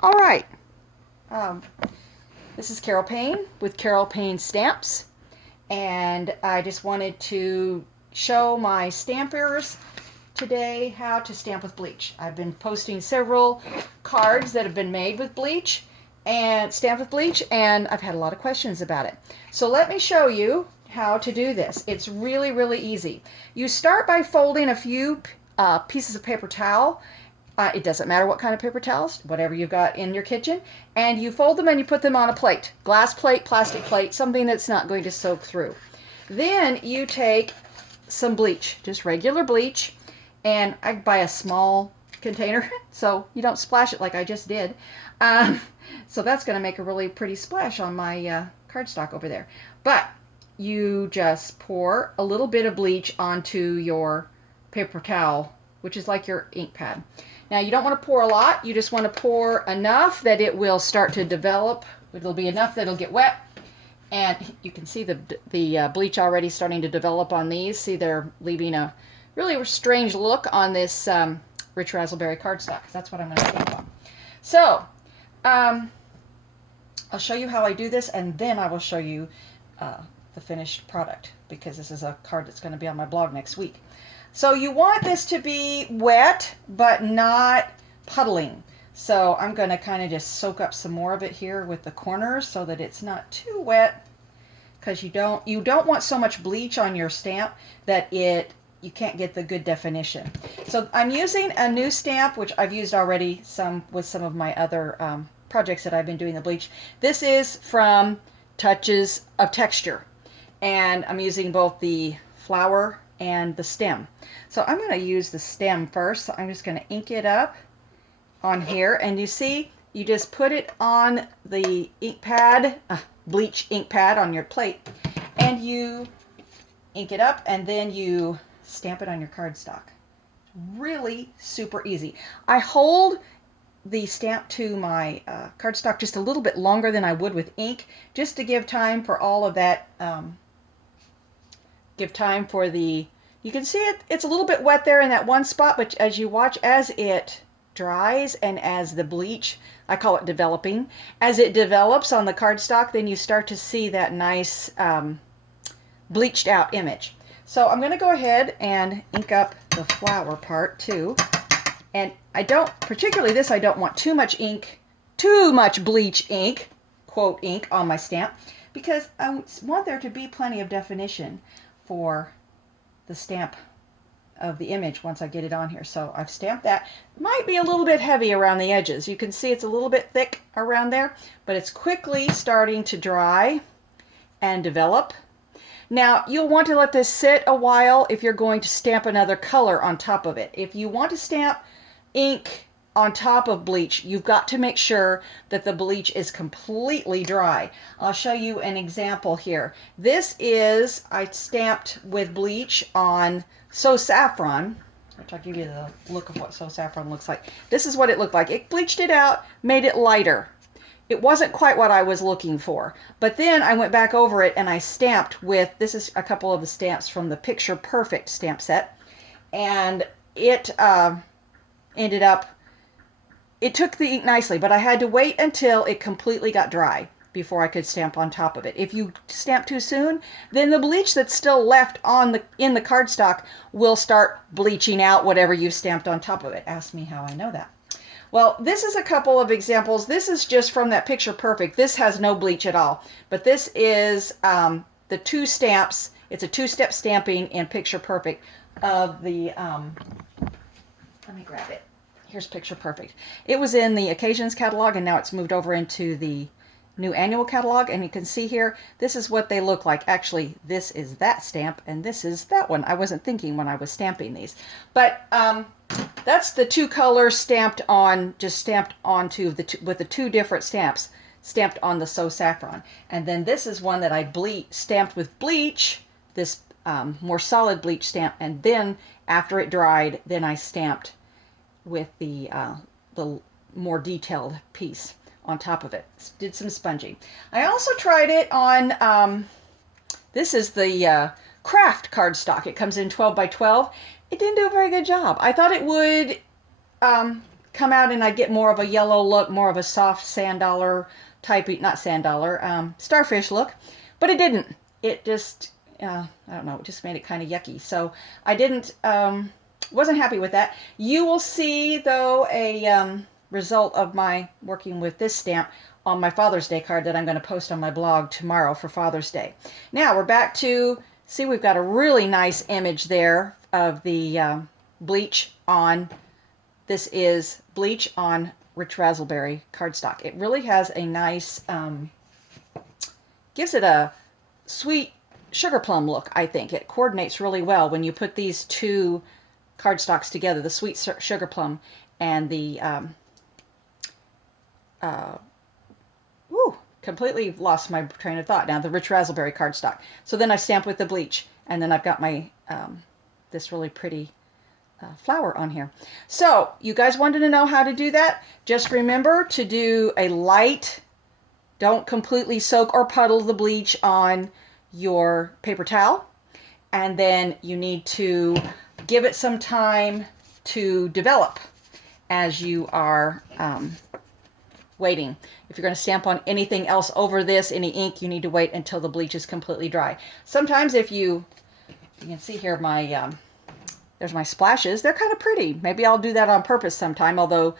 All right. Um, this is Carol Payne with Carol Payne Stamps, and I just wanted to show my stampers today how to stamp with bleach. I've been posting several cards that have been made with bleach and stamped with bleach, and I've had a lot of questions about it. So let me show you how to do this. It's really, really easy. You start by folding a few pieces of paper towel. It doesn't matter what kind of paper towels, whatever you've got in your kitchen, and you fold them and you put them on a plate, glass plate, plastic plate, something that's not going to soak through. Then you take some bleach, just regular bleach, and I buy a small container so you don't splash it like I just did. So that's going to make a really pretty splash on my cardstock over there. But you just pour a little bit of bleach onto your paper towel, which is like your ink pad. Now you don't want to pour a lot, you just want to pour enough that it will start to develop. It'll be enough that it'll get wet, and you can see the bleach already starting to develop on these. See, they're leaving a really strange look on this rich raspberry cardstock. That's what I'm going to stamp on. So I'll show you how I do this, and then I will show you the finished product, because this is a card that's going to be on my blog next week. So you want this to be wet, but not puddling. So I'm going to kind of just soak up some more of it here with the corners so that it's not too wet, because you don't want so much bleach on your stamp that you can't get the good definition. So I'm using a new stamp, which I've used already with some of my other projects that I've been doing the bleach. This is from Touches of Texture, and I'm using both the flower and the stem. So I'm going to use the stem first. So I'm just going to ink it up on here, and you see, you just put it on the ink pad, bleach ink pad on your plate, and you ink it up, and then you stamp it on your cardstock. Really super easy. I hold the stamp to my cardstock just a little bit longer than I would with ink, just to give time for all of that, give time for you can see it's a little bit wet there in that one spot, but as you watch, as it dries and as the bleach, I call it developing, as it develops on the cardstock, then you start to see that nice bleached out image. So I'm going to go ahead and ink up the flower part too. And I don't, particularly this, I don't want too much ink, too much bleach ink, quote ink, on my stamp, because I want there to be plenty of definition for the stamp of the image once I get it on here. So I've stamped that. It might be a little bit heavy around the edges. You can see it's a little bit thick around there, but it's quickly starting to dry and develop. Now, you'll want to let this sit a while if you're going to stamp another color on top of it. If you want to stamp ink on top of bleach, you've got to make sure that the bleach is completely dry. I'll show you an example here. This is, I stamped with bleach on So Saffron, which I'll give you the look of what So Saffron looks like. This is what it looked like. It bleached it out, made it lighter. It wasn't quite what I was looking for. But then I went back over it and I stamped with, this is a couple of the stamps from the Picture Perfect stamp set. And it ended up, it took the ink nicely, but I had to wait until it completely got dry before I could stamp on top of it. If you stamp too soon, then the bleach that's still left in the cardstock will start bleaching out whatever you stamped on top of it. Ask me how I know that. Well, this is a couple of examples. This is just from that Picture Perfect. This has no bleach at all, but this is the two stamps. It's a two-step stamping in Picture Perfect of the, let me grab it. Here's Picture Perfect. It was in the Occasions catalog, and now it's moved over into the new annual catalog, and you can see here, this is what they look like. Actually, this is that stamp, and this is that one. I wasn't thinking when I was stamping these. But that's the two colors stamped on, just stamped onto with the two different stamps stamped on the So Saffron. And then this is one that I stamped with bleach, this more solid bleach stamp, and then after it dried, then I stamped with the more detailed piece on top of it. Did some sponging. I also tried it on, this is the craft cardstock. It comes in 12 by 12. It didn't do a very good job. I thought it would come out and I'd get more of a yellow look, more of a soft sand dollar type, not sand dollar, starfish look, but it didn't. It just, I don't know, it just made it kind of yucky. So I didn't, wasn't happy with that. You will see, though, a result of my working with this stamp on my Father's Day card that I'm going to post on my blog tomorrow for Father's Day. Now we're back to, see, we've got a really nice image there of the bleach on, this is bleach on Rich Razzleberry cardstock. It really has a nice, gives it a sweet sugar plum look, I think. It coordinates really well when you put these two cardstocks together, the sweet sugar plum and the, completely lost my train of thought now, the Rich Razzleberry cardstock. So then I stamp with the bleach, and then I've got my, this really pretty flower on here. So you guys wanted to know how to do that? Just remember to do a light, don't completely soak or puddle the bleach on your paper towel, and then you need to give it some time to develop as you are waiting. If you're going to stamp on anything else over this, any ink, you need to wait until the bleach is completely dry. Sometimes if you can see here my there's my splashes. They're kind of pretty. Maybe I'll do that on purpose sometime, although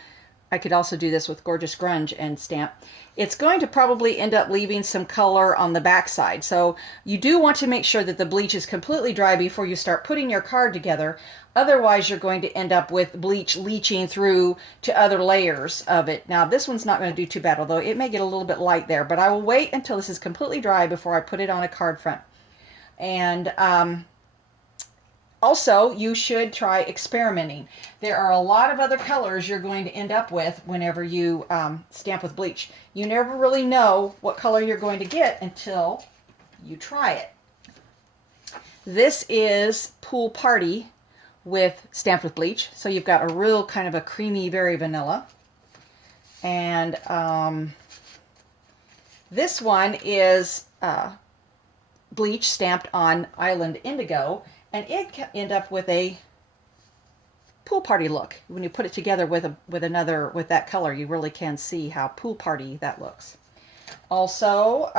I could also do this with Gorgeous Grunge and stamp. It's going to probably end up leaving some color on the back side. So you do want to make sure that the bleach is completely dry before you start putting your card together. Otherwise, you're going to end up with bleach leaching through to other layers of it. Now, this one's not going to do too bad, although it may get a little bit light there. But I will wait until this is completely dry before I put it on a card front. And also, you should try experimenting. There are a lot of other colors you're going to end up with whenever you stamp with bleach. You never really know what color you're going to get until you try it. This is Pool Party with stamped with bleach. So you've got a real kind of a creamy, very vanilla. And this one is bleach stamped on Island Indigo. And it can end up with a pool party look. When you put it together with that color, you really can see how pool party that looks. Also,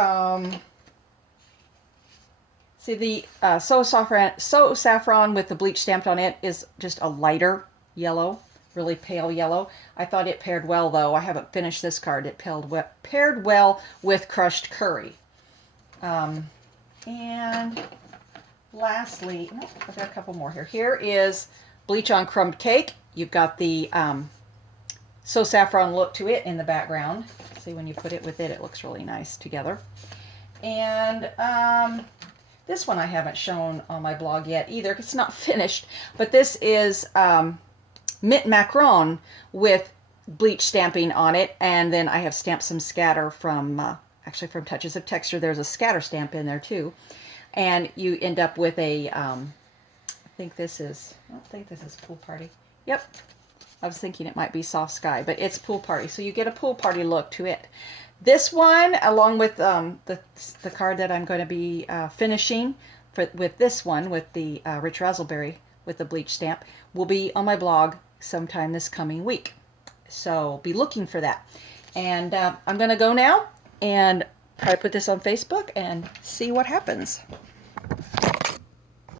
see the So Saffron with the bleach stamped on it is just a lighter yellow, really pale yellow. I thought it paired well, though. I haven't finished this card. It paired well with Crushed Curry. And lastly, I've got a couple more here. Here is bleach on crumbed cake. You've got the So Saffron look to it in the background. See, when you put it with it, it looks really nice together. And this one I haven't shown on my blog yet either, because it's not finished. But this is Mint Macaron with bleach stamping on it. And then I have stamped some scatter from, actually from Touches of Texture. There's a scatter stamp in there too. And you end up with a, I don't think this is Pool Party. Yep. I was thinking it might be Soft Sky, but it's Pool Party. So you get a pool party look to it. This one, along with the card that I'm going to be finishing with this one, with the Rich Razzleberry with the bleach stamp, will be on my blog sometime this coming week. So be looking for that. And I'm going to go now and try to put this on Facebook and see what happens.